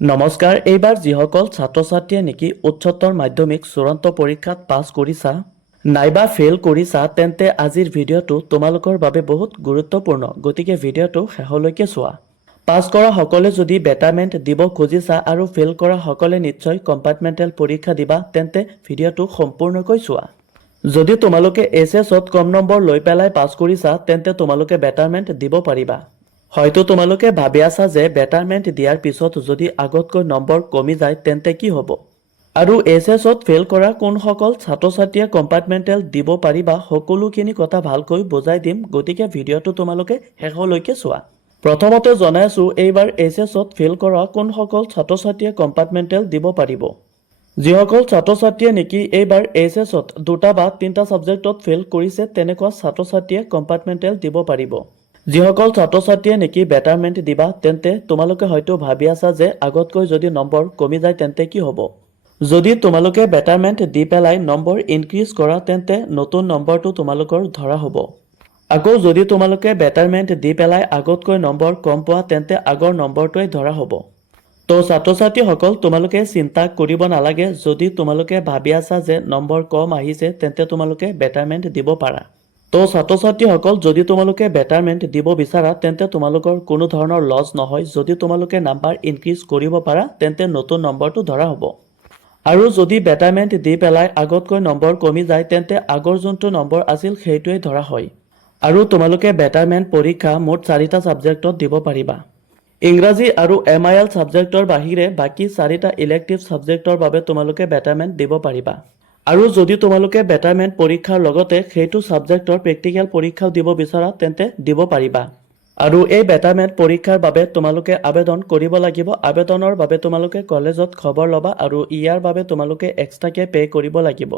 নমস্কাৰ। এইবাৰ যিসকল ছাত্ৰ ছাত্ৰীয়ে নেকি উচ্চতৰ মাধ্যমিক চূড়ান্ত পৰীক্ষাত পাছ কৰিছা নাইবা ফেইল কৰিছা তেন্তে আজিৰ ভিডিঅ'টো তোমালোকৰ বাবে বহুত গুৰুত্বপূৰ্ণ, গতিকে ভিডিঅ'টো শেষলৈকে চোৱা। পাছ কৰা সকলে যদি বেটাৰমেণ্ট দিব খুজিছা আৰু ফেইল কৰা সকলে নিশ্চয় কম্পাৰ্টমেণ্টেল পৰীক্ষা দিবা, তেন্তে ভিডিঅ'টো সম্পূৰ্ণকৈ চোৱা। যদি তোমালোকে HSত কম নম্বৰ লৈ পেলাই পাছ কৰিছা তেন্তে তোমালোকে বেটাৰমেণ্ট দিব পাৰিবা। হয়তো তোমালোকে ভাবি আছা যে বেটাৰমেণ্ট দিয়াৰ পিছত যদি আগতকৈ নম্বৰ কমি যায় তেন্তে কি হ'ব, আৰু HSত ফেইল কৰা কোনসকল ছাত্ৰ ছাত্ৰীয়ে কম্পাৰ্টমেণ্টেল দিব পাৰিবা, সকলোখিনি কথা ভালকৈ বুজাই দিম, গতিকে ভিডিঅ'টো তোমালোকে শেষলৈকে চোৱা। প্ৰথমতে জনাই আছো এইবাৰ HSত ফেইল কৰা কোনসকল ছাত্ৰ ছাত্ৰীয়ে কম্পাৰ্টমেণ্টেল দিব পাৰিব। যিসকল ছাত্ৰ ছাত্ৰীয়ে নেকি এইবাৰ HSত দুটা বা তিনিটা ছাবজেক্টত ফেইল কৰিছে তেনেকুৱা ছাত্ৰ ছাত্ৰীয়ে কম্পাৰ্টমেণ্টেল দিব পাৰিব। যিসকল ছাত্ৰ ছাত্ৰীয়ে নেকি বেটাৰমেণ্ট দিবা তেন্তে তোমালোকে হয়তো ভাবি আছা যে আগতকৈ যদি নম্বৰ কমি যায় তেন্তে কি হ'ব। যদি তোমালোকে বেটাৰমেণ্ট দি পেলাই নম্বৰ ইনক্ৰিজ কৰা তেন্তে নতুন নম্বৰটো তোমালোকৰ ধৰা হ'ব। আকৌ যদি তোমালোকে বেটাৰমেণ্ট দি পেলাই আগতকৈ নম্বৰ কম পোৱা তেন্তে আগৰ নম্বৰটোৱে ধৰা হ'ব। তো ছাত্ৰ ছাত্ৰীসকল তোমালোকে চিন্তা কৰিব নালাগে। যদি তোমালোকে ভাবি আছা যে নম্বৰ কম আহিছে তেন্তে তোমালোকে বেটাৰমেণ্ট দিব পাৰা। তো ছাত্ৰ ছাত্ৰীসকল যদি তোমালোকে বেটাৰমেণ্ট দিব বিচাৰা তেন্তে তোমালোকৰ কোনো ধৰণৰ লছ নহয়। যদি তোমালোকে নাম্বাৰ ইনক্ৰিজ কৰিব পাৰা তেন্তে নতুন নম্বৰটো ধৰা হ'ব। আৰু যদি বেটাৰমেণ্ট দি পেলাই আগতকৈ নম্বৰ কমি যায় তেন্তে আগৰ যোনটো নম্বৰ আছিল সেইটোৱে ধৰা হয়। আৰু তোমালোকে বেটাৰমেণ্ট পৰীক্ষা মুঠ 4টা ছাবজেক্টত দিব পাৰিবা। ইংৰাজী আৰু MIL ছাবজেক্টৰ বাহিৰে বাকী 4টা ইলেক্টিভ ছাবজেক্টৰ বাবে তোমালোকে বেটাৰমেণ্ট দিব পাৰিবা। আৰু যদি তোমালোকে বেটাৰমেণ্ট পৰীক্ষাৰ লগতে সেইটো ছাবজেক্টৰ প্ৰেক্টিকেল পৰীক্ষাও দিব বিচাৰা তেন্তে দিব পাৰিবা। আৰু এই বেটাৰমেণ্ট পৰীক্ষাৰ বাবে তোমালোকে আবেদন কৰিব লাগিব। আবেদনৰ বাবে তোমালোকে কলেজত খবৰ ল'বা আৰু ইয়াৰ বাবে তোমালোকে এক্সট্ৰাকে পে' কৰিব লাগিব।